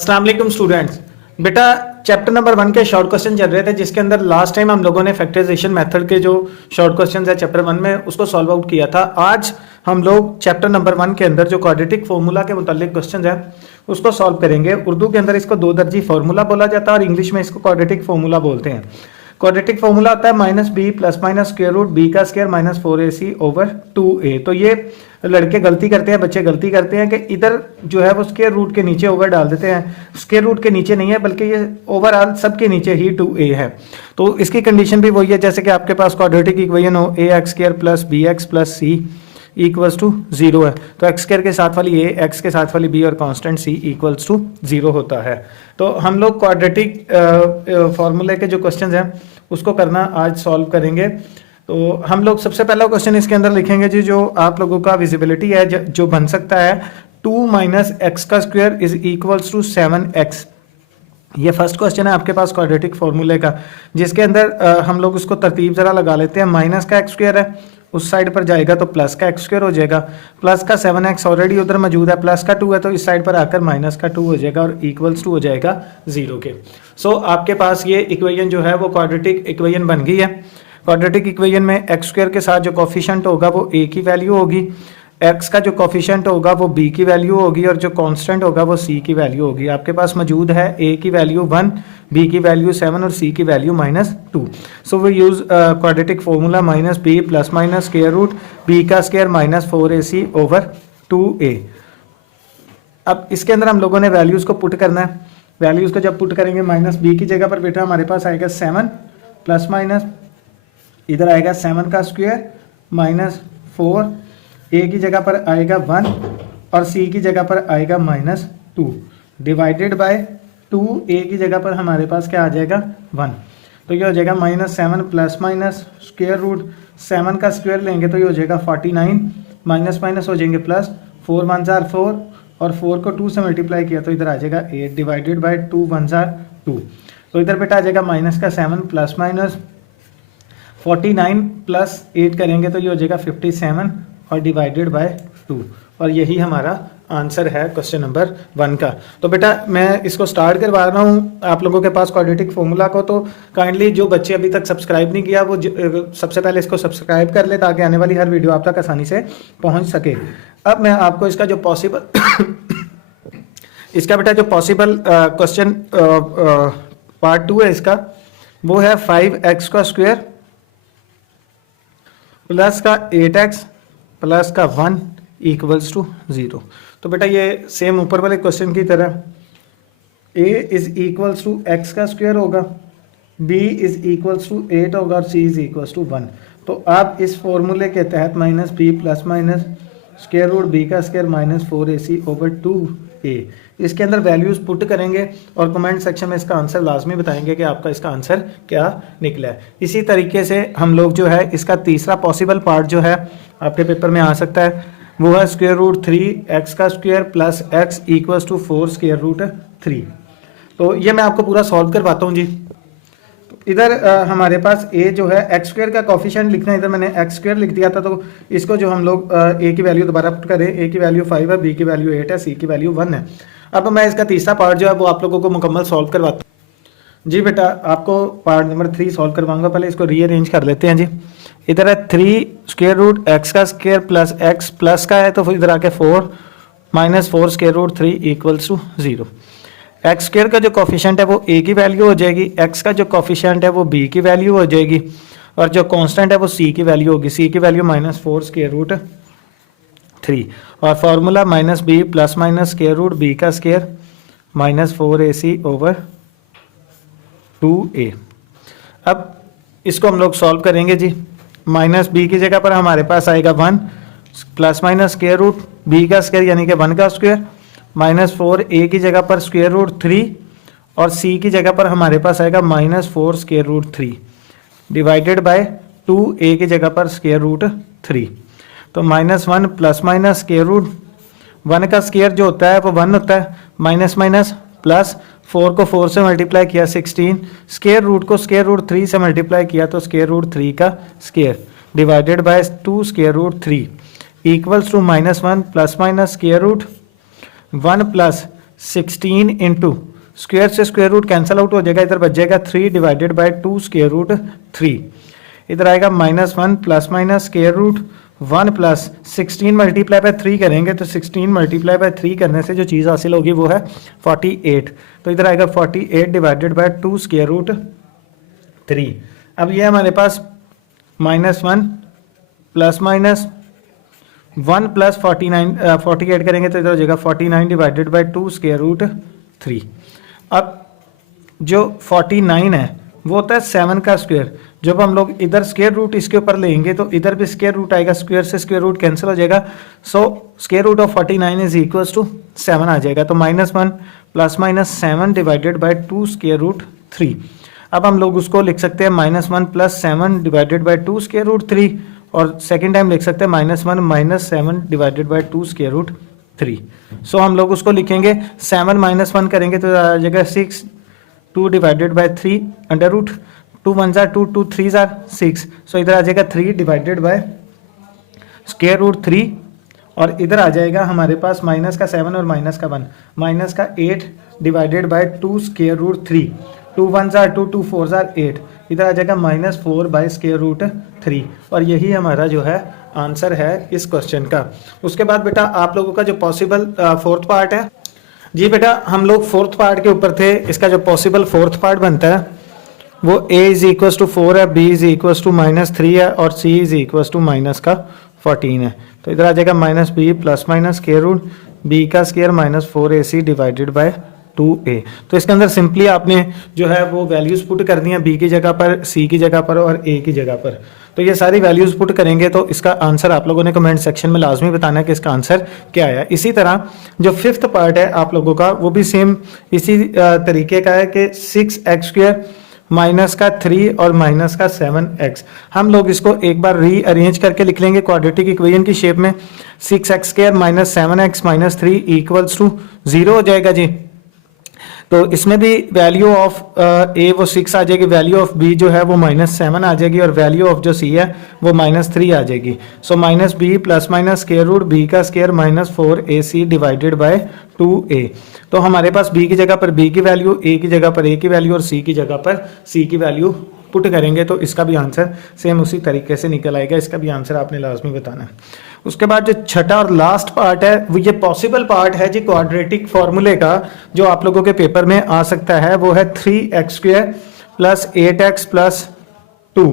अस्सलाम वालेकुम स्टूडेंट्स। बेटा चैप्टर नंबर 1 के शॉर्ट क्वेश्चन चल रहे थे जिसके अंदर लास्ट टाइम हम लोगों ने फैक्टराइजेशन मेथड के जो शॉर्ट क्वेश्चन है चैप्टर 1 में उसको सॉल्व आउट किया था। आज हम लोग चैप्टर नंबर 1 के अंदर जो क्वाड्रेटिक फार्मूला के मुतालिक क्वेश्चन है उसको सॉल्व करेंगे। उर्दू के अंदर इसको दो दर्जी फार्मूला बोला जाता है और इंग्लिश में इसको क्वाड्रेटिक फार्मूला बोलते हैं। क्वाड्रेटिक फार्मूला होता है -b plus minus square root b का स्क्वायर -4ac ओवर 2a। तो ये लड़के गलती करते हैं, बच्चे गलती करते हैं कि इधर जो है वो स्क्वायर रूट के नीचे ओवर डाल देते हैं। स्क्वायर रूट के नीचे नहीं है बल्कि ये ओवरऑल सबके नीचे ही 2a है। तो इसकी कंडीशन भी वही है जैसे कि आपके पास क्वाड्रेटिक इक्वेशन हो ax square plus bx plus c equals to 0 है। तो एक्स स्क्वायर के साथ वाली a, एक्स के साथ वाली b और कांस्टेंट c इक्वल्स टू 0 होता है। तो हम लोग क्वाड्रेटिक फार्मूले के जो क्वेश्चंस हैं उसको करना आज सॉल्व करेंगे। तो हम लोग सबसे पहला क्वेश्चन इसके अंदर लिखेंगे जी, जो आप लोगों का विजिबिलिटी है जो बन सकता है 2 माइनस एक्स का square is equals to 7x। ये फर्स्ट क्वेश्चन है आपके पास क्वाड्रेटिक फार्मूले का, जिसके अंदर हम लोग उसको तरतीब जरा लगा लेते हैं। माइनस का एक्स स्क्वायर है, उस साइड पर जाएगा तो प्लस का एक्स स्क्वायर हो जाएगा। प्लस का 7x ऑलरेडी उधर मौजूद है, प्लस का 2 है तो इस साइड पर आकर माइनस का 2 हो जाएगा और इक्वल्स टू हो जाएगा 0 के। सो आपके पास ये इक्वेशन जो है वो क्वाड्रेटिक इक्वेशन बन गई है। क्वाड्रेटिक इक्वेशन में एक्स स्क्वायर के साथ जो कोफिशिएंट होगा वो a की वैल्यू होगी, x का जो कोफिशिएंट होगा वो b की वैल्यू होगी और जो कांस्टेंट होगा वो c की वैल्यू होगी। आपके पास मौजूद है a की वैल्यू 1, b की वैल्यू 7 और c की value -2। So we use quadratic formula -b plus minus square root b का स्क्वायर -4ac ओवर 2a। अब इसके अंदर हम लोगों ने वैल्यूज को पुट करना है। वैल्यूज को जब पुट करेंगे -b की जगह पर बेटा हमारे पास आएगा 7 प्लस माइनस इधर आएगा 7 का स्क्वायर -4, a की जगह पर आएगा 1 और c की जगह पर आएगा -2 डिवाइडेड बाय 2, a की जगह पर हमारे पास क्या आ जाएगा 1। तो ये हो जाएगा -7 प्लस माइनस स्क्वायर रूट 7 का स्क्वायर लेंगे तो ये हो जाएगा 49, माइनस माइनस हो जाएंगे प्लस, 4 1 जार 4 और 4 को 2 से मल्टीप्लाई किया तो इधर आ जाएगा 8 डिवाइडेड बाय 2 1 जार 2। तो इधर बेटा आ जाएगा माइनस का 7 प्लस माइनस 49 प्लस 8 करेंगे तो ये हो जाएगा 57 और डिवाइडेड बाय 2। और यही हमारा आंसर है क्वेश्चन नंबर 1 का। तो बेटा मैं इसको स्टार्ट करवा रहा हूँ आप लोगों के पास क्वाड्रेटिक फार्मूला को। तो काइंडली जो बच्चे अभी तक सब्सक्राइब नहीं किया वो सबसे पहले इसको सब्सक्राइब कर ले ताकि आने वाली हर वीडियो आप तक आसानी से पहुँच सके। अब मैं आपको इसका जो पॉसिबल इसका बेटा जो पॉसिबल क्वेश्चन पार्ट 2 है इसका, वो है 5x का स्क्वायर प्लस का 8x प्लस का 1 इक्वल्स टू 0। तो बेटा ये सेम ऊपर वाले क्वेश्चन की तरह a is equals to x का स्क्वायर होगा, b इज इक्वल्स टू 8 होगा और c इज इक्वल्स टू 1। तो आप इस फॉर्मूले के तहत -b plus minus square root b का स्क्वायर -4ac ओवर 2a इसके अंदर वैल्यूज पुट करेंगे और कमेंट सेक्शन में इसका आंसर लाजमी बताएंगे कि आपका इसका आंसर क्या निकला है। इसी तरीके से हम लोग जो है इसका तीसरा पॉसिबल पार्ट जो है आपके पेपर में आ सकता है वो है स्क्वायर रूट 3x का square plus x equals to 4 square root 3। तो ये मैं आपको पूरा सॉल्व करवाता हूँ जी। इधर हमारे पास a जो है एक्स स्क्वायर का कोफिशिएंट लिखना है, इधर मैंने एक्स स्क्वायर लिख दिया था। तो इसको जो हम लोग a की वैल्यू दोबारा पुट करें, a की वैल्यू 5 है, b की वैल्यू 8 है, c की वैल्यू 1 है। अब मैं इसका तीसरा पार्ट जो है वो आप लोगों को मुकम्मल सॉल्व करवाता हूँ जी। बेटा आपको पार्ट नंबर 3 सॉल्व करवाऊंगा, पहले इसको रीअरेंज कर लेते हैं जी। इधर है 3 स्क्वायर रूट एक्स का स्क्वायर प्लस एक्स प्लस का है तो फिर इधर आके 4 -4 square root 3 equals to 0। X square का जो कोफिशिएंट है वो a की वैल्यू हो जाएगी, एक्स का जो कोफिशिएंट है वो b की वैल्यू हो जाएगी और जो कांस्टेंट है वो c की वैल्यू होगी, c की वैल्यू -4 स्क्वायर रूट 3 और formula -b plus minus square root b का स्क्वायर -4ac ओवर 2a। अब इसको हम लोग सॉल्व करेंगे जी। -b की जगह पर हमारे पास आएगा 1 plus minus square root b का स्क्वायर यानी कि 1 का स्क्वायर -4a की जगह पर स्क्वायर रूट 3 और c की जगह पर हमारे पास आएगा -4 square root 3 divided by 2a की जगह पर स्क्वायर रूट 3। तो -1 प्लस माइनस स्क्वायर रूट 1 का स्क्वायर जो होता है वो 1 होता है, माइनस माइनस प्लस 4 को 4 से मल्टीप्लाई किया 16, स्क्वायर रूट को स्क्वायर रूट 3 से मल्टीप्लाई किया तो स्क्वायर रूट 3 का square divided by 2 square root 3 equals to -1 plus minus square root 1 plus 16 into square से स्क्वायर रूट कैंसिल आउट हो जाएगा, इधर बच जाएगा 3 डिवाइडेड बाय 2 स्क्वायर रूट 3। इधर आएगा -1 plus minus square root 1 plus 16 multiply by 3 करेंगे तो 16 मल्टीप्लाई बाय 3 करने से जो चीज़ हासिल होगी वो है 48। तो इधर आएगा 48 डिवाइडेड बाय 2 स्क्वायर रूट 3। अब ये हमारे पास -1 प्लस माइनस 1 प्लस 48 करेंगे तो इधर हो जाएगा 49 डिवाइडेड बाय 2 स्क्वायर रूट 3। अब जो 49 है वो होता है 7 का स्क्वायर। जब हम लोग इधर स्क्वायर रूट इसके ऊपर लेंगे तो इधर भी स्क्वायर रूट आएगा, स्क्वायर से स्क्वायर रूट कैंसिल हो जाएगा। So square root of 49 is equal to 7 आ जाएगा। तो -1 plus minus 7 divided by 2 square root 3। अब हम लोग उसको लिख सकते हैं -1 plus 7 divided by 2 square root 3 और सेकेंड टाइम लिख सकते हैं -1 minus 7 divided by 2 square root 3। So हम लोग उसको लिखेंगे 7 माइनस 1 करेंगे तो आ जाएगा 6, 2 डिवाइडेड बाय 3 अंडर रूट 2 1 जार 2, 2 3 जार 6। सो इधर आ जाएगा 3 डिवाइडेड बाय स्क्वायर रूट 3 और इधर आ जाएगा हमारे पास माइनस का 7 और माइनस का 1, माइनस का 8 डिवाइडेड बाय 2 स्क्वायर रूट 3। 2 1 जार 2, 2 4 जार 8। इधर आ जाएगा -4 बाय स्क्वायर रूट 3 और यही हमारा जो है आंसर है इस क्वेश्चन का। उसके बाद बेटा आप लोगों का जो पॉसिबल फोर्थ पार्ट है जी बेटा, हम लोग फोर्थ पार्ट के ऊपर थे। इसका जो पॉसिबल फोर्थ पार्ट बनता है वो a इज इक्वल टू 4 है, b इज इक्वल टू -3 है और c इज इक्वल टू -14 है। तो इधर आ जाएगा -b plus minus square root b का square -4ac divided by 2a। तो इसके अंदर सिंपली आपने जो है वो वैल्यूज पुट कर दी हैं, b की जगह पर, c की जगह पर और a की जगह पर। तो ये सारी वैल्यूज पुट करेंगे तो इसका आंसर आप लोगों ने कमेंट सेक्शन में लाजमी बताना है कि इसका आंसर क्या है। इसी तरह जो फिफ्थ पार्ट है आप लोगों का वो भी सेम इसी तरीके का है कि 6x² माइनस का 3 और माइनस का 7x। हम लोग इसको एक बार रीअरेंज करके लिख लेंगे क्वाड्रेटिक इक्वेशन की शेप में। 6x² minus 7x minus 3 equals to 0 हो जाएगा जी। तो इसमें भी वैल्यू ऑफ a वो 6 आ जाएगी, वैल्यू ऑफ b जो है वो -7 आ जाएगी और वैल्यू ऑफ जो c है वो -3 आ जाएगी। So -b plus minus square root b का square -4ac divided by 2a। तो हमारे पास b की जगह पर b की वैल्यू, a की जगह पर a की वैल्यू और c की जगह पर c की वैल्यू पुट करेंगे तो इसका भी आंसर सेम उसी तरीके से निकल आएगा। इसका भी आंसर आपने लाजमी बताना है। उसके बाद जो छठा और लास्ट पार्ट है वो ये पॉसिबल पार्ट है जी क्वाड्रेटिक फॉर्मूले का जो आप लोगों के पेपर में आ सकता है। वो है 3x² प्लस 8x प्लस 2।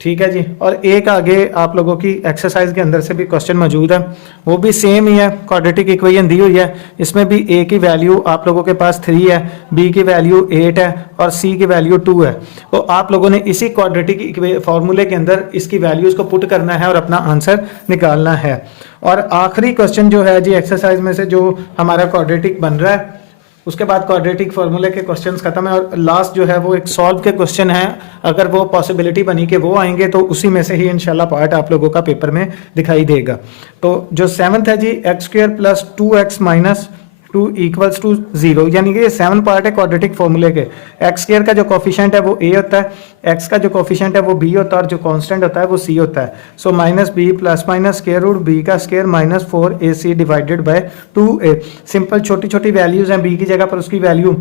ठीक है जी। और एक आगे आप लोगों की एक्सरसाइज के अंदर से भी क्वेश्चन मौजूद है, वो भी सेम ही है। क्वाड्रेटिक इक्वेशन दी हुई है, इसमें भी a की वैल्यू आप लोगों के पास 3 है, b की वैल्यू 8 है और c की वैल्यू 2 है। तो आप लोगों ने इसी क्वाड्रेटिक फॉर्मूले के अंदर इसकी वैल्यूज को पुट करना है और अपना आंसर निकालना है। और आखिरी क्वेश्चन जो है जी एक्सरसाइज में से जो हमारा क्वाड्रेटिक बन रहा है, उसके बाद क्वाड्रेटिक फार्मूले के क्वेश्चंस खत्म है और लास्ट जो है वो एक सॉल्व के क्वेश्चन है। अगर वो पॉसिबिलिटी बनी कि वो आएंगे तो उसी में से ही इंशाल्लाह पार्ट आप लोगों का पेपर में दिखाई देगा। तो जो 7th है जी x² plus 2x minus 2 equals to 0, यानी कि ये 7 पार्ट है क्वाड्रेटिक फॉर्मूले के। x² का जो कोफिशिएंट है वो a होता है, x का जो कोफिशिएंट है वो b होता है और जो कांस्टेंट होता है वो c होता है। So -b plus minus square root b का square -4ac divided by 2a। Simple छोटी छोटी वैल्यूज हैं, b की जगह पर उसकी वैल्यू,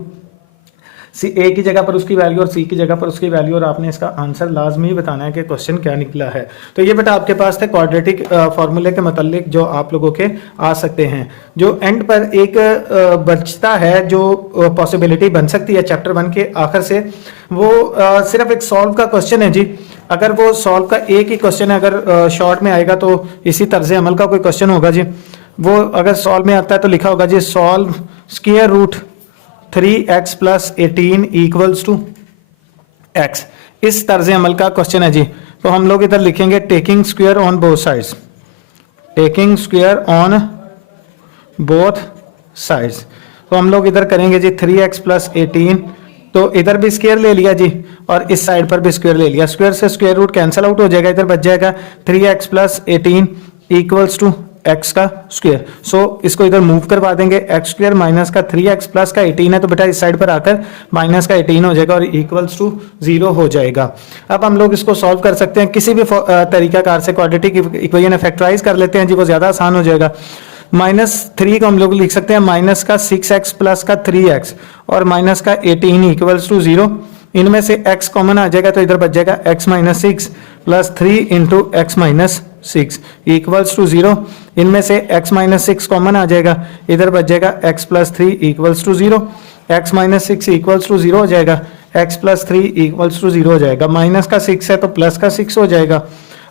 a की जगह पर उसकी वैल्यू और c की जगह पर उसकी वैल्यू और आपने इसका आंसर लाजमी बताना है कि क्वेश्चन क्या निकला है। तो ये बेटा आपके पास थे क्वाड्रेटिक फॉर्मूले के मतलब जो आप लोगों के आ सकते हैं। जो एंड पर एक बचता है जो पॉसिबिलिटी बन सकती है चैप्टर 1 के आखिर से, वो सिर्फ एक सॉल्व का क्वेश्चन है जी। अगर वो सॉल्व का एक ही क्वेश्चन है, अगर शॉर्ट में आएगा तो इसी तर्ज अमल का कोई क्वेश्चन होगा जी। वो अगर सॉल्व में आता है तो लिखा होगा जी solve square root 3x plus 18 equals to x। इस तर्ज अमल का क्वेश्चन है जी। तो हम लोग इधर लिखेंगे taking square on both sides, taking square on both sides. तो हम लोग इधर करेंगे जी 3x प्लस 18, तो इधर भी स्क्वायर ले लिया जी और इस साइड पर भी स्क्वायर ले लिया। स्क्वायर से स्क्वायर रूट कैंसिल आउट हो जाएगा, इधर बच जाएगा 3x plus 18 equals to x का स्क्वायर। सो इसको इधर मूव करवा देंगे, x² माइनस का 3x प्लस का 18 है तो बेटा इस साइड पर आकर माइनस का 18 हो जाएगा और इक्वल्स टू 0 हो जाएगा। अब हम लोग इसको सॉल्व कर सकते हैं किसी भी तरीकाकार से, क्वाड्रेटिक इक्वेशन फैक्टराइज कर लेते हैं जी, वो ज्यादा आसान हो जाएगा। -3 को हम लोग लिख सकते हैं माइनस का 6x प्लस का 3x और माइनस का 18 इक्वल्स टू 0। इनमें से x कॉमन आ जाएगा तो इधर बच जाएगा x minus 6 plus 3 into x minus 6 equals to 0। इनमें से x माइनस 6 कॉमन आ जाएगा, इधर बच जाएगा x plus 3 equals to 0। x minus 6 equals to 0 हो जाएगा, x प्लस 3 इक्वल्स टू 0 हो जाएगा। माइनस का 6 है तो प्लस का 6 हो जाएगा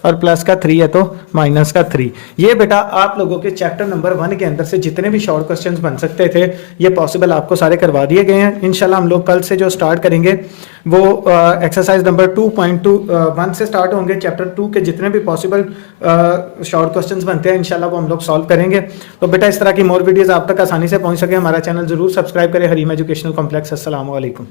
और प्लस का 3 है तो माइनस का 3। ये बेटा आप लोगों के चैप्टर नंबर 1 के अंदर से जितने भी शॉर्ट क्वेश्चंस बन सकते थे ये पॉसिबल आपको सारे करवा दिए गए हैं। इंशाल्लाह हम लोग कल से जो स्टार्ट करेंगे वो एक्सरसाइज नंबर 2.1 से स्टार्ट होंगे। चैप्टर 2 के जितने भी पॉसिबल शॉर्ट क्वेश्चंस बनते हैं इंशाल्लाह वो हम लोग सॉल्व करेंगे। तो बेटा इस तरह की मोर वीडियोज़ आप तक आसानी से पहुँच सके हमारा चैनल जरूर सब्सक्राइब करें। Hareem educational complex. अस्सलाम वालेकुम।